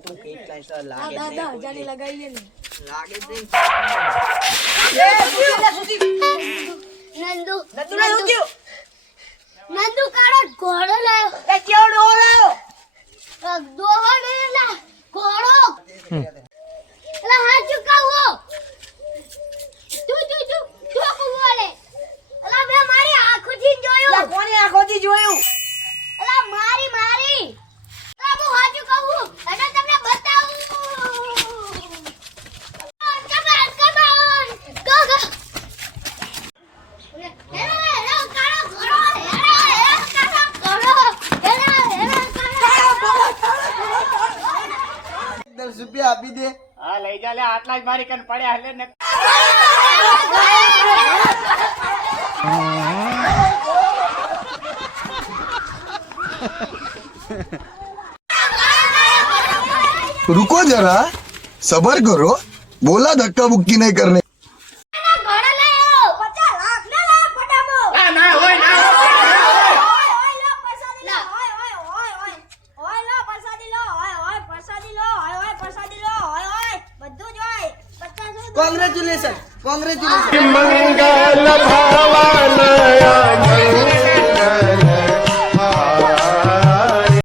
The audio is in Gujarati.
તું કેટલા સર લાગે દાદા હજારની લગાવી લે લાગે છે નંદુ નંદુ કાળો ઘોડો લાયો એ કેવડો લાયો દોહો ને ઘોડો એલા હાથ ચુકાવો તું બોલે એલા મે મારી આંખોથી જોયું લા કોની આંખોથી જોયું એલા મારી એલા હું હાથ ચુકાવું એટલે તમને બતાવું રૂપિયા આપી દે હા લઈ જા લે આટલા જ મારી કન પડ્યા લે ને रुको जरा सबर करो बोला धक्का बुक्की नहीं करने કોંગ્રેચ્યુલેશન मंगल भवन